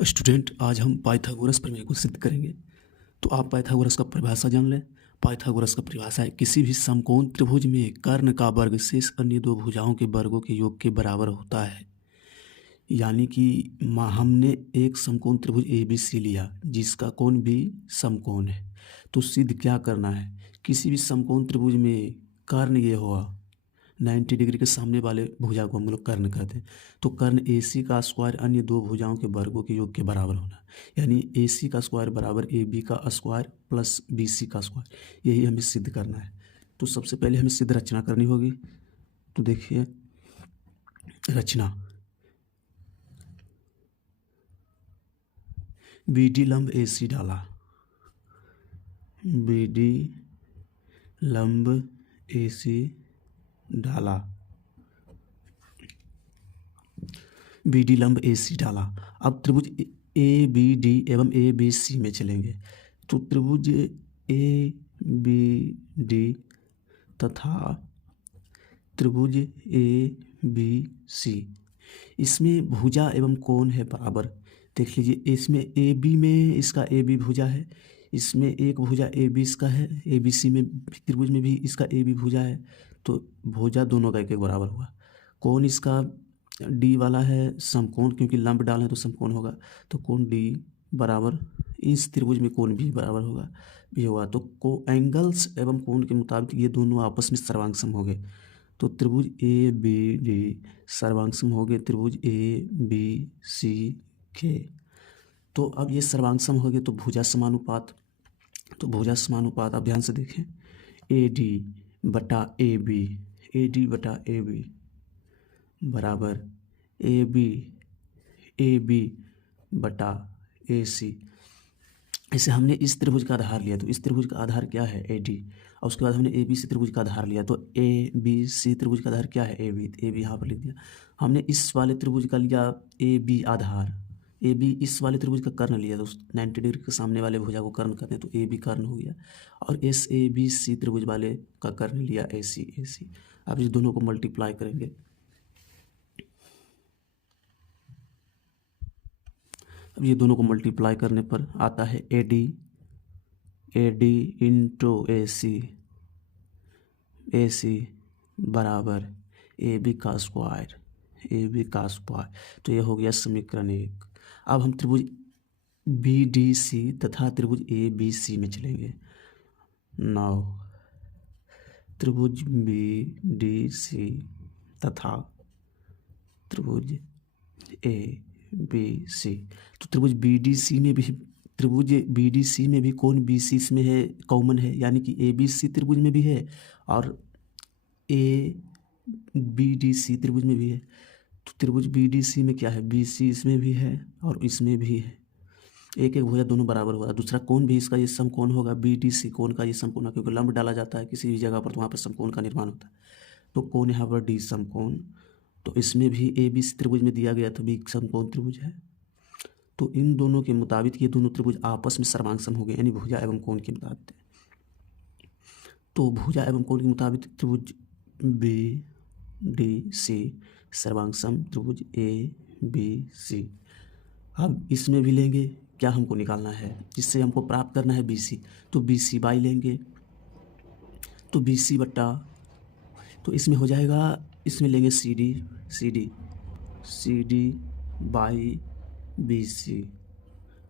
Student, आज हम Pythagoras प्रमेय को सिद्ध करेंगे। तो आप पाइथागोरस का परिभाषा जान लें। पाइथागोरस का परिभाषा है, किसी भी समकोण त्रिभुज में कर्ण का वर्ग शेष अन्य दो भुजाओं के वर्गों के योग के बराबर होता है। यानी कि हमने एक समकोण त्रिभुज ए बी सी लिया जिसका कोण भी समकोण है। तो सिद्ध क्या करना है, किसी भी समकोण त्रिभुज में कर्ण ये हुआ 90 डिग्री के सामने वाले भुजा को हम लोग कर्ण कहते हैं। तो कर्ण ए सी का स्क्वायर अन्य दो भुजाओं के वर्गों के योग के बराबर होना, यानी ए सी का स्क्वायर बराबर ए बी का स्क्वायर प्लस बी सी का स्क्वायर, यही हमें सिद्ध करना है। तो सबसे पहले हमें सिद्ध रचना करनी होगी। तो देखिए रचना, बी डी लंब ए सी डाला, बी डी लंब ए सी डाला, बी डी लंब ए सी डाला। अब त्रिभुज ए बी डी एवं ए बी सी में चलेंगे। तो त्रिभुज ए बी डी तथा त्रिभुज ए बी सी, इसमें भुजा एवं कोण है बराबर। देख लीजिए, इसमें ए बी में इसका ए बी भुजा है, इसमें एक भुजा ए बी इसका है, ए बी सी में त्रिभुज में भी इसका ए बी भुजा है। तो भुजा दोनों का एक एक बराबर हुआ। कोण इसका डी वाला है समकोण, क्योंकि लंब डाल है तो समकोण होगा। तो कोण डी बराबर इस त्रिभुज में कोण भी बराबर होगा, भी होगा। तो को एंगल्स एवं कोण के मुताबिक ये दोनों आपस में सर्वांग सम हो गए। तो त्रिभुज ए बी डी सर्वांग सम हो गए त्रिभुज ए बी सी के। तो अब ये सर्वांग सम हो गए तो भुजा समानुपात, तो भुजा समानुपात आप ध्यान से देखें, ए डी बटा ए बी, ए डी बटा ए बी बराबर ए बी बटा ए सी। ऐसे हमने इस त्रिभुज का आधार लिया, तो इस त्रिभुज का आधार क्या है, ए डी। और उसके बाद हमने ए बी सी त्रिभुज का आधार लिया, तो ए बी सी त्रिभुज का आधार क्या है, ए बी। ए बी यहाँ पर लिख दिया। हमने इस वाले त्रिभुज का लिया A B Aadhaar, A B इस वाले त्रिभुज का कर्ण लिया, तो 90 डिग्री के सामने वाले भुजा को कर्ण कहते हैं, तो ए बी कर्ण हो गया। और इस ए बी सी त्रिभुज वाले का कर्ण लिया ए सी, ए सी। अब इस दोनों को मल्टीप्लाई करेंगे। अब ये दोनों को मल्टीप्लाई करने पर आता है ए डी इंटू ए सी बराबर ए बी का स्क्वायर, ए बी का स्क्वायर। तो ये हो गया समीकरण 1। अब हम त्रिभुज बी डी सी तथा त्रिभुज ए बी सी में चलेंगे। नाउ त्रिभुज बी डी सी तथा त्रिभुज ए बी सी। तो त्रिभुज बी डी सी में भी, त्रिभुज बी डी सी में भी कोण बी सी इसमें है, कॉमन है, यानी कि ए बी सी त्रिभुज में भी है और ए बी डी सी त्रिभुज में भी है। तो त्रिभुज बी डी सी में क्या है, बी सी इसमें भी है और इसमें भी है, एक एक भुजा दोनों बराबर होगा। दूसरा कोण भी इसका ये समकोण होगा, बी डी सी कोण का ये समकोण है, क्योंकि लंब डाला जाता है किसी भी जगह पर तो वहाँ पर समकोण का निर्माण होता है। तो कोण यहाँ पर डी समकोण, तो इसमें भी ए बी सी त्रिभुज में दिया गया तो भी समकोण त्रिभुज है। तो इन दोनों के मुताबिक ये दोनों त्रिभुज आपस में सर्वांग सम हो गए, यानी भुजा एवं कोण के मुताबिक। तो भुजा एवं कोण के मुताबिक त्रिभुज बी डी सी सर्वांग सम त्रिभुज ए बी सी। अब इसमें भी लेंगे, क्या हमको निकालना है, जिससे हमको प्राप्त करना है बी सी। तो बी सी बाई लेंगे, तो बी सी बट्टा, तो इसमें हो जाएगा, इसमें लेंगे C D by B C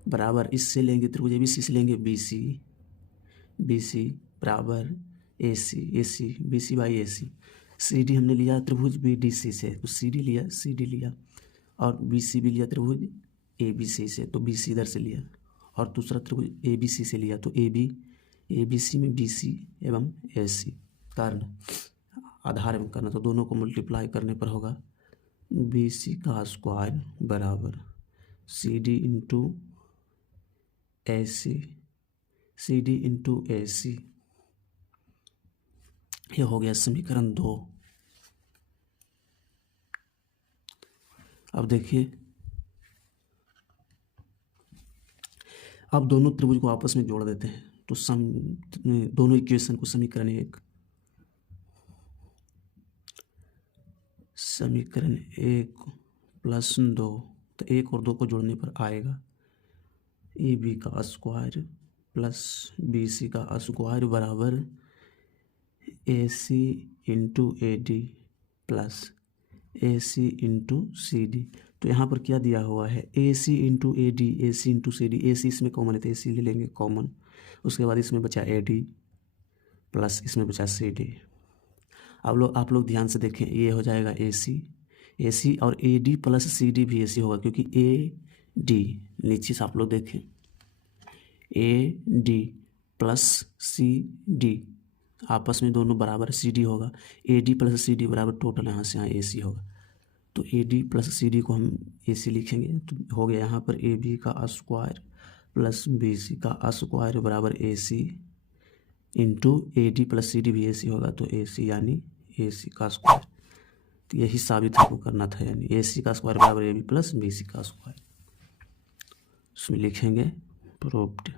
बराबर, इससे लेंगे त्रिभुज ए बी सी से लेंगे बी सी बराबर A C B C by A C D हमने लिया त्रिभुज बी डी सी से, तो सी डी लिया और बी सी भी लिया त्रिभुज ए बी सी से, तो बी सी इधर से लिया और दूसरा त्रिभुज ए बी सी से लिया, तो ए बी सी में बी सी एवं ए सी कर्ण, आधार एवं कर्ण। तो दोनों को मल्टीप्लाई करने पर होगा बी सी का स्क्वायर बराबर सी डी इंटू ए सी, यह हो गया समीकरण 2। अब देखिए, अब दोनों त्रिभुज को आपस में जोड़ देते हैं, तो दोनों इक्वेशन को समीकरण 1 प्लस 2 तो 1 और 2 को जोड़ने पर आएगा ए बी का स्क्वायर प्लस बी सी का स्क्वायर बराबर A C into A D plus A C into C D. तो यहाँ पर क्या दिया हुआ है, A C into A D, A C into C D. A C इसमें कॉमन है तो ए सी ले लेंगे कॉमन। उसके बाद इसमें बचा ए डी प्लस इसमें बचा सी डी। अब आप लोग ध्यान से देखें, ये हो जाएगा ए सी और A D plus C D भी ए सी होगा, क्योंकि ए डी नीचे से आप लोग देखें A D plus C D आपस में दोनों बराबर सी डी होगा। A D plus C D बराबर टोटल यहाँ से यहाँ ए सी होगा। तो A D plus C D को हम ए सी लिखेंगे तो हो गया यहाँ पर ए बी का स्क्वायर प्लस बी सी का स्क्वायर बराबर A C into A D plus C D भी ए सी होगा, तो ए सी यानी ए सी का स्क्वायर। तो यही साबित हमको करना था, यानी ए सी का स्क्वायर बराबर A B plus B C का स्क्वायर। उसमें लिखेंगे प्रूव्ड।